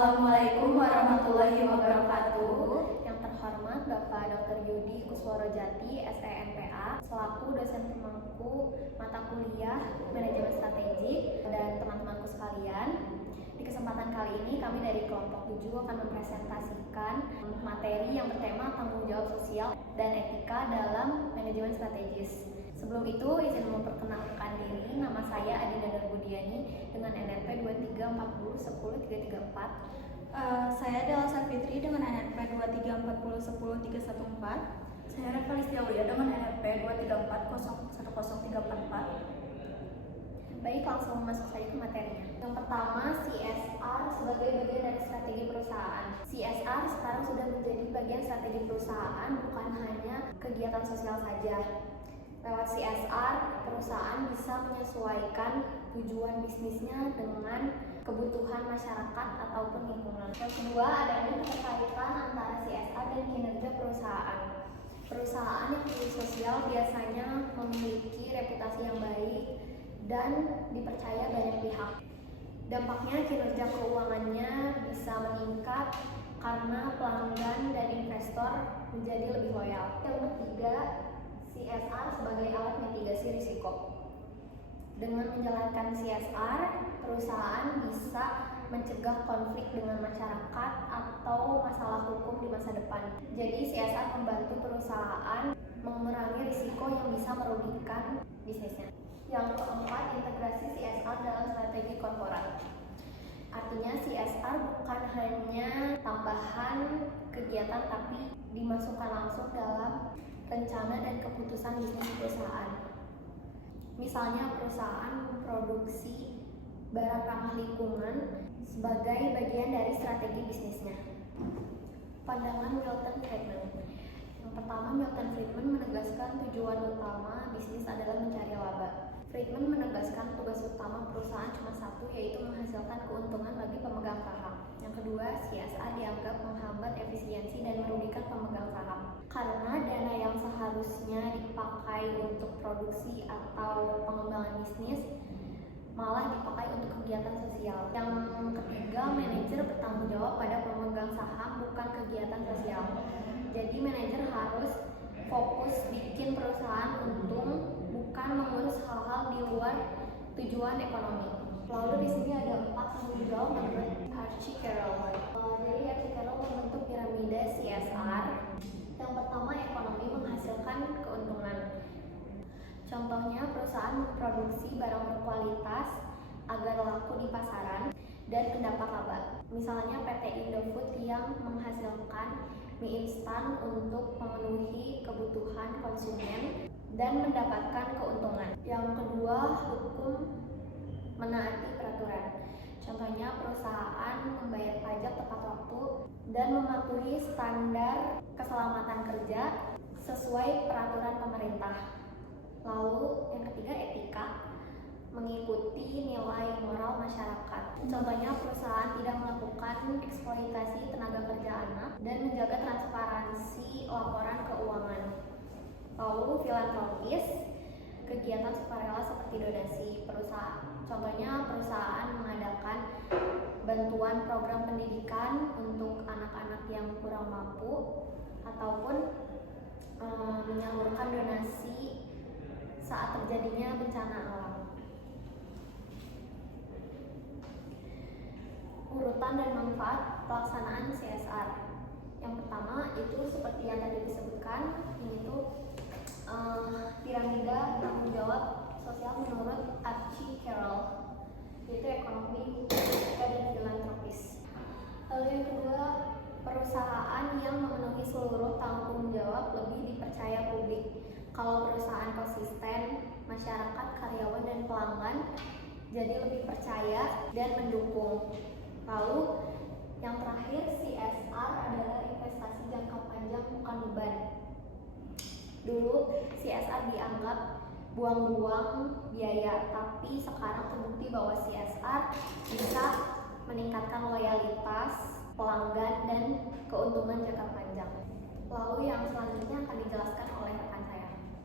Assalamualaikum warahmatullahi wabarakatuh. Yang terhormat Bapak Dr. Yudi Kusworojati, SEMPA, selaku dosen pemangku mata kuliah Manajemen Strategik dan teman-temanku sekalian. Di kesempatan kali ini kami dari kelompok 7 akan mempresentasikan materi yang bertema tanggung jawab sosial dan etika dalam manajemen strategis. Sebelum itu, izin memperkenalkan diri. Nama saya Adinda Darbudiani dengan NNP 2340100334. Saya Dela Safitri dengan NNP 2340101314. Saya Revalis Diaulia dengan NNP 234001344. Baik, langsung masuk saja ke materinya. Yang pertama, CSR sebagai bagian dari strategi perusahaan. CSR sekarang sudah menjadi bagian strategi perusahaan, bukan hanya kegiatan sosial saja. Lewat CSR, perusahaan bisa menyesuaikan tujuan bisnisnya dengan kebutuhan masyarakat ataupun lingkungan. Yang kedua, adanya keterkaitan antara CSR dan kinerja perusahaan. Perusahaan yang peduli sosial biasanya memiliki reputasi yang baik dan dipercaya banyak pihak. Dampaknya kinerja keuangannya bisa meningkat karena pelanggan dan investor menjadi lebih loyal. Yang ketiga, CSR sebagai alat mitigasi risiko. Dengan menjalankan CSR, perusahaan bisa mencegah konflik dengan masyarakat atau masalah hukum di masa depan. Jadi CSR membantu perusahaan mengurangi risiko yang bisa merugikan bisnisnya. Yang keempat, integrasi CSR dalam strategi korporat. Artinya CSR bukan hanya tambahan kegiatan tapi dimasukkan langsung dalam rencana dan keputusan bisnis perusahaan. Misalnya perusahaan memproduksi barang ramah lingkungan sebagai bagian dari strategi bisnisnya. Pandangan Milton Friedman. Yang pertama, Milton Friedman menegaskan tujuan utama bisnis adalah mencari laba. Friedman menegaskan tugas utama perusahaan cuma satu, yaitu menghasilkan keuntungan bagi pemegang saham. Yang kedua, CSR dianggap menghambat efisiensi dan merugikan pemegang saham. Karena dana yang seharusnya dipakai untuk produksi atau pengembangan bisnis malah dipakai untuk kegiatan sosial. Yang ketiga, manajer bertanggung jawab pada pemegang saham, bukan kegiatan sosial. Jadi manajer harus fokus bikin perusahaan untung, bukan mengurus hal-hal di luar tujuan ekonomi. Lalu di sini ada 4 tanggung jawab menurut Archie Carroll. Jadi Archie Carroll membentuk piramida CSR. Yang pertama, ekonomi menghasilkan keuntungan. Contohnya, perusahaan memproduksi barang berkualitas agar laku di pasaran dan mendapat laba. Misalnya PT Indofood yang menghasilkan mie instan untuk memenuhi kebutuhan konsumen dan mendapatkan keuntungan. Yang kedua, hukum menaati peraturan. Contohnya, perusahaan membayar pajak tepat waktu dan mematuhi standar keselamatan kerja sesuai peraturan pemerintah. Lalu yang ketiga, etika, mengikuti nilai moral masyarakat. Contohnya, perusahaan tidak melakukan eksploitasi tenaga kerja anak dan menjaga transparansi laporan keuangan. Lalu filantropis, kegiatan sukarela seperti donasi perusahaan. Contohnya, perusahaan mengadakan bantuan program pendidikan untuk anak-anak yang kurang mampu ataupun menyalurkan donasi saat terjadinya bencana alam. Urutan dan manfaat pelaksanaan CSR. Yang pertama itu seperti yang tadi disebutkan, yaitu piramida tanggung jawab sosial menurut Archie Carroll, yaitu ekonomi, etika, dan filantropis. Lalu yang kedua, perusahaan yang memenuhi seluruh tanggung jawab lebih dipercaya publik. Kalau perusahaan konsisten, masyarakat, karyawan, dan pelanggan jadi lebih percaya dan mendukung. Lalu yang terakhir, CSR adalah investasi jangka panjang, bukan beban. Dulu CSR dianggap buang-buang biaya, tapi sekarang terbukti bahwa CSR bisa meningkatkan loyalitas pelanggan dan keuntungan jangka panjang. Lalu yang selanjutnya akan dijelaskan oleh